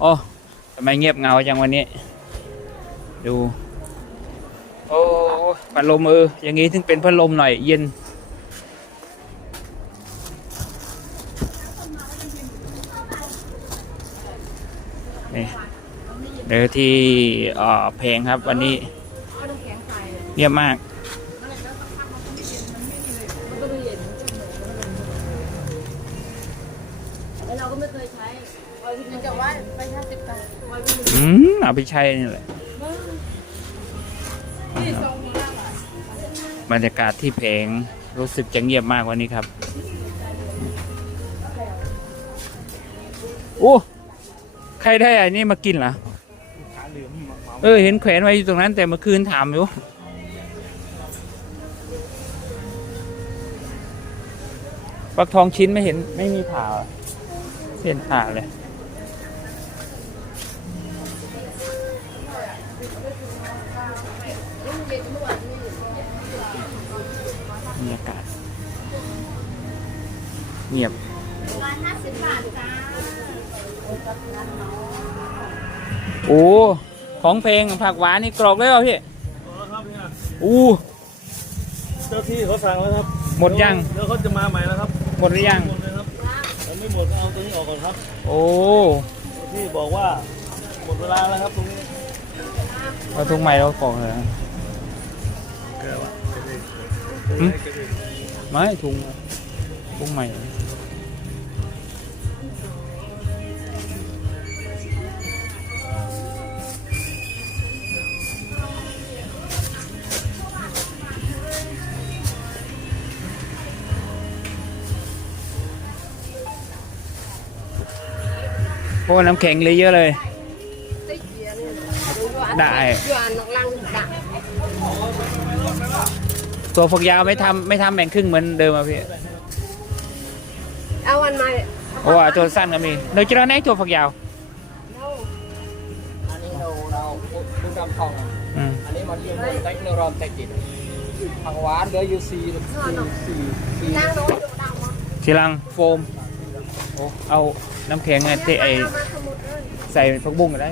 โอ้ทำไมเงียบเงาจังวันนี้ ดู โอ้พัดลมเอออย่างงี้ถึงเป็นพัดลมหน่อย เย็น นี่เดี๋ยวที่เอ่อเพงครับวันนี้เงียบมาก ก็ไม่เคยใช้มันจะว่าไปห้าสิบบาทอืมเอาไปใช้นี่แหละบรรยากาศที่เพลงรู้สึกจะเงียบมากวันนี้ครับ โอ้ ใครได้อันนี้มากินเหรอเออ เห็นแขวนไว้อยู่ตรงนั้น แต่เมื่อคืนถามอยู่ปักทองชิ้นไม่เห็นไม่มีผ่า เหรอไม่เห็นผ่าเลย บรรยากาศ เงียบร้อยห้าสิบบาทจ้าโอ้ ของเพลงผักหวานนี่กรอกเลยเหรอพี่ครับเนี่ยอู้ เจ้าที่เขาสั่งแล้วครับหมดยังเดี๋ยวเขาจะมาใหม่แล้วครับ หมดหรือยัง หมด ตัวนี้ออกก่อนครับ โอ้เจ้าที่บอกว่าหมดเวลาแล้วครับตรงนี้เอาทุกไม้เรากรอกเลยนะเกลือวะหืมไม่ถุงถุงใหม่ โอ้น้ำแข็งเลยเยอะเลยติ๊กเดียวนี่ได้อยู่อันนอกลังดักตัวฝักยาวไม่ทำไม่ทำแบ่งครึ่งเหมือนเดิมอะพี่ เอาวันมาเพราะว่าตัวสั้นก็มีโดยเฉพาะในตัวฝักยาวอันนี้เราเราดูดำทองอะอืมอันนี้มันเรียกว่าเทคโนโลยีเทคนิคผักหวานเหลืออยู่สี่สี่สี่นั่งโน้ตอยู่ดังมั้งทีหลังโฟมโอ้เอา น้ำแข็งไงที่ไอเอามาสมุดเลยใส่ผักบุ้งก็ได้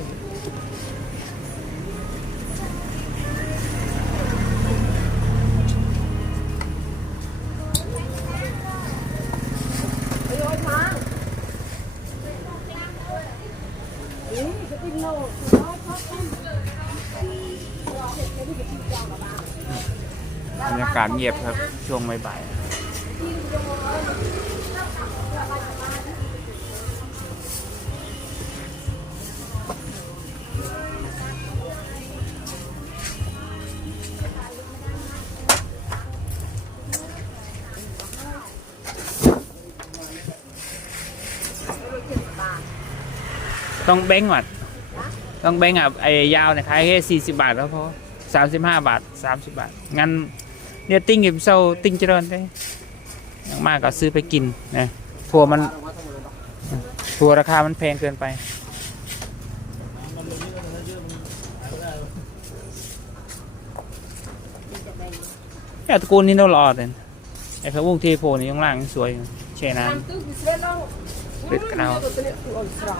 บรรยากาศเงียบครับ ช่วงบ่ายๆ ต้องแบงก์วัดต้องแบงก์อะไอ้ยาวเนี่ยขายแค่สี่สิบบาทแล้วพอสามสิบห้าบาทสามสิบบาท งั้นเนี่ยติ้งกับเซาติ้งเจริญได้อย่างมากก็ซื้อไปกินนะถั่วมันถั่วราคามันแพงเกินไปเนี่ยตระกูลนี้เราหล่อเลยไอ้พระวงเทโพนี่ข้างล่างยังสวยอยู่เชน้ตามตู้บิสเวลลงำเป็ดกระเอาตัวนี้ตัวอ่อนสระ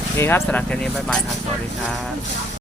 โอเคครับสำหรับคลิปนี้บ๊ายบายครับ สวัสดีครับ